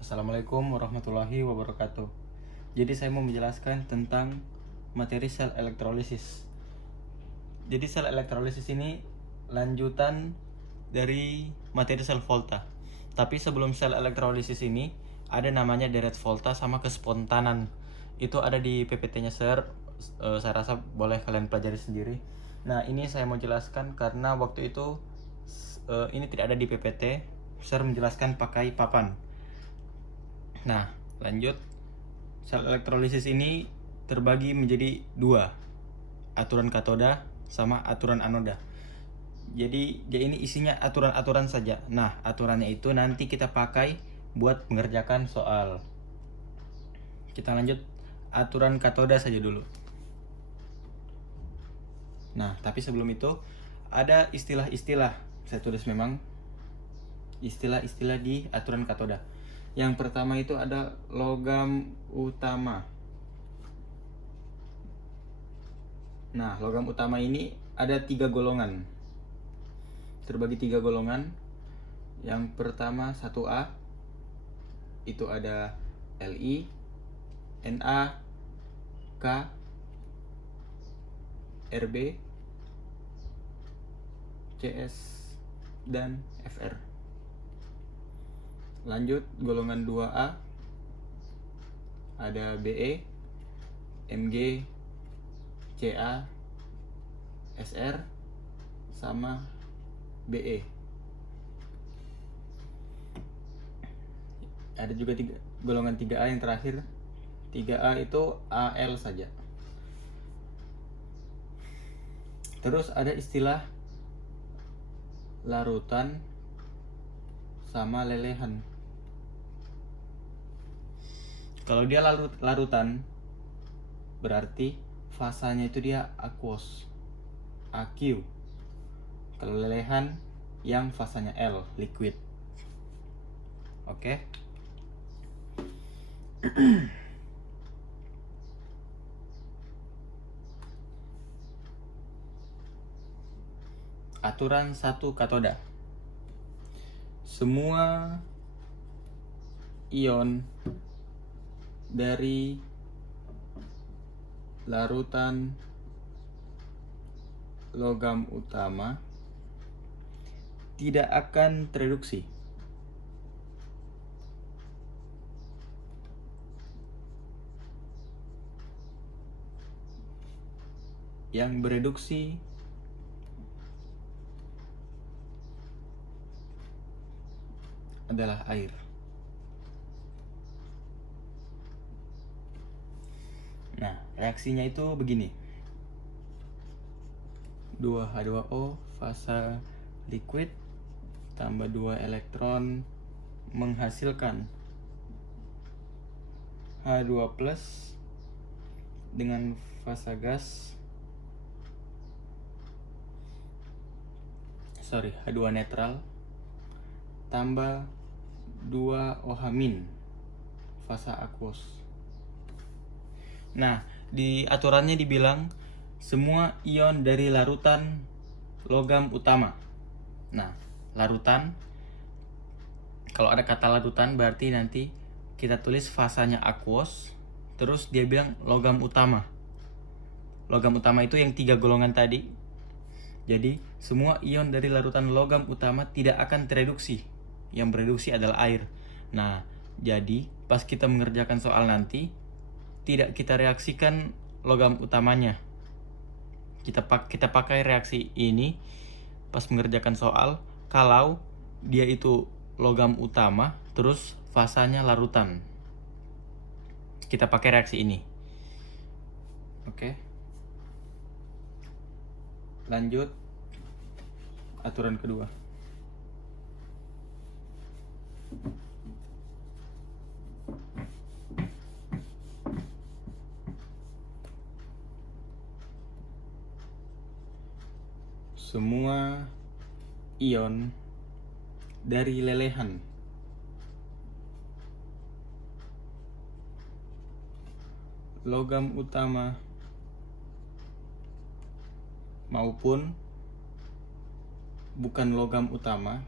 Assalamualaikum warahmatullahi wabarakatuh. Jadi saya mau menjelaskan tentang materi sel elektrolisis. Jadi sel elektrolisis ini lanjutan dari materi sel volta. Tapi sebelum sel elektrolisis ini ada namanya deret volta sama kespontanan. Itu ada di PPT-nya Sir. Saya rasa boleh kalian pelajari sendiri. Nah, ini saya mau jelaskan karena waktu itu ini tidak ada di PPT. Sir menjelaskan pakai papan. Nah, lanjut. Sel elektrolisis ini terbagi menjadi dua, aturan katoda sama aturan anoda. Jadi ini isinya aturan-aturan saja. Nah, aturannya itu nanti kita pakai buat mengerjakan soal. Kita lanjut aturan katoda saja dulu. Nah, tapi sebelum itu ada istilah-istilah. Saya tulis memang istilah-istilah di aturan katoda. Yang pertama itu ada logam utama. Nah, logam utama ini ada 3 golongan. Terbagi 3 golongan. Yang pertama 1A itu ada Li, Na, K, Rb, Cs, dan Fr. Lanjut golongan 2A ada Be, Mg, Ca, Sr, sama Be. Ada juga golongan 3A yang terakhir. 3A itu Al saja. Terus ada istilah larutan sama lelehan. Kalau dia larutan berarti fasanya itu dia aqueous, AQ. Kalau lelehan yang fasanya L, liquid. Oke. Aturan 1 katoda. Semua ion dari larutan logam utama tidak akan tereduksi. Yang bereduksi adalah air. Nah, reaksinya itu begini. 2H2O fasa liquid tambah 2 elektron menghasilkan H2 plus dengan fasa gas, H2 netral tambah 2 OH min fasa aqueous. Nah, di aturannya dibilang semua ion dari larutan logam utama. Nah, larutan, kalau ada kata larutan berarti nanti kita tulis fasanya aqueous, terus dia bilang logam utama. Logam utama itu yang 3 golongan tadi. Jadi semua ion dari larutan logam utama tidak akan tereduksi. Yang bereduksi adalah air. Nah, jadi pas kita mengerjakan soal nanti tidak kita reaksikan logam utamanya. Kita pakai reaksi ini pas mengerjakan soal kalau dia itu logam utama terus fasanya larutan. Kita pakai reaksi ini. Oke. Lanjut aturan kedua. Semua ion dari lelehan logam utama maupun bukan logam utama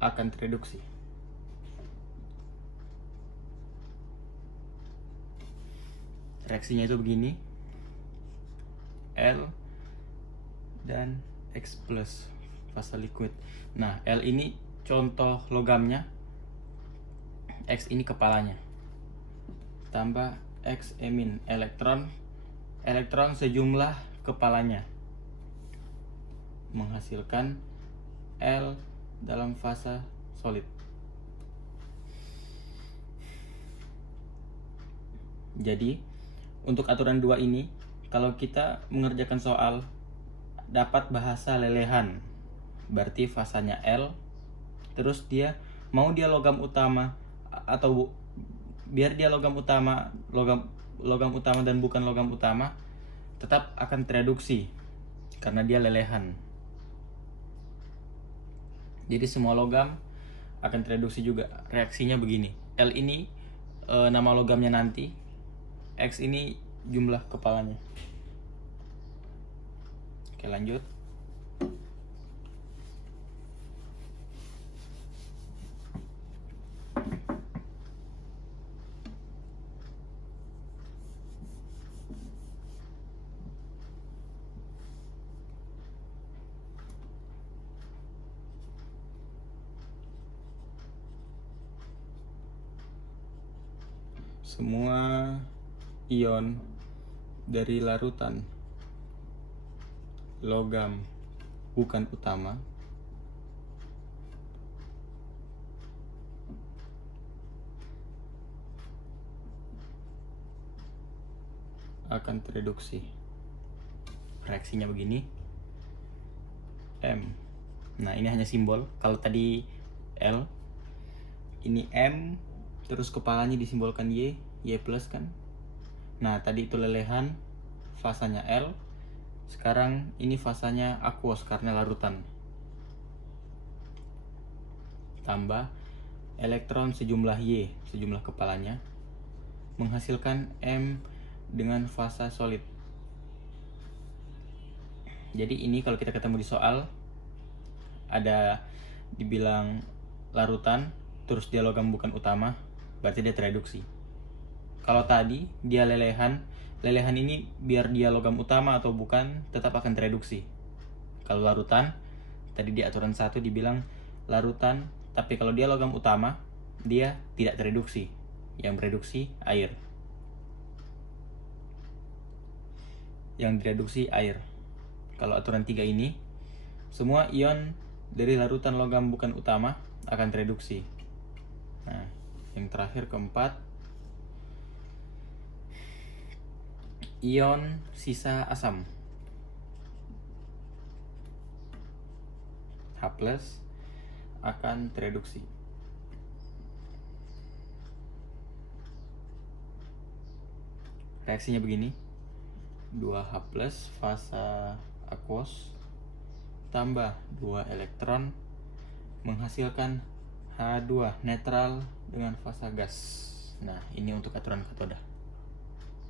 akan tereduksi. Reaksinya itu begini, L dan X plus fasa liquid. Nah, L ini contoh logamnya, X ini kepalanya, tambah X emin elektron sejumlah kepalanya, menghasilkan L dalam fasa solid. Jadi untuk aturan 2 ini, kalau kita mengerjakan soal dapat bahasa lelehan, berarti fasanya L, terus dia mau dia logam utama atau biar dia logam utama dan bukan logam utama, tetap akan tereduksi karena dia lelehan. Jadi semua logam akan tereduksi juga. Reaksinya begini, L ini nama logamnya nanti, X ini jumlah kepalanya. Oke, lanjut. Semua ion dari larutan logam bukan utama akan tereduksi. Reaksinya begini, M. Nah, ini hanya simbol. Kalau tadi L, ini M, terus kepalanya disimbolkan Y plus kan. Nah, tadi itu lelehan, fasanya L. Sekarang ini fasanya aqueous karena larutan. Tambah elektron sejumlah Y, sejumlah kepalanya, menghasilkan M dengan fasa solid. Jadi ini kalau kita ketemu di soal, ada dibilang larutan, terus dia logam bukan utama, berarti dia tereduksi. Kalau tadi dia lelehan ini biar dia logam utama atau bukan, tetap akan tereduksi. Kalau larutan, tadi di aturan 1 dibilang larutan, tapi kalau dia logam utama, dia tidak tereduksi. Yang bereduksi air. Yang direduksi air. Kalau aturan 3 ini, semua ion dari larutan logam bukan utama akan tereduksi. Nah, yang terakhir keempat, ion sisa asam H+ akan tereduksi. Reaksinya begini, 2H+ fasa aqueous tambah 2 elektron menghasilkan H2 netral dengan fasa gas. Nah, ini untuk aturan katoda.